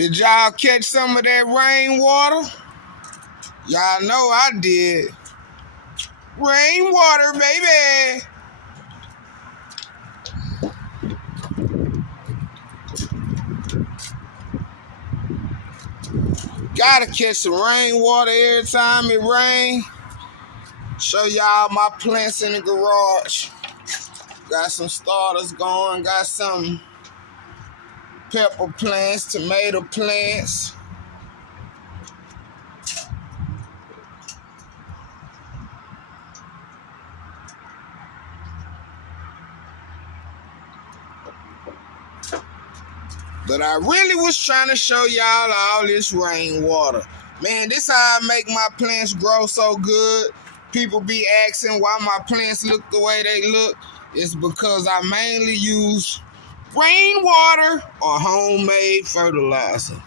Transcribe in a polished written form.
Did y'all catch some of that rainwater? Y'all know I did. Rainwater, baby. Gotta catch some rainwater every time it rains. Show y'all my plants in the garage. Got some starters going. Got some pepper plants, tomato plants. But I really was trying to show y'all all this rainwater. Man, this how I make my plants grow so good. People be asking why my plants look the way they look. It's because I mainly use rainwater or homemade fertilizer.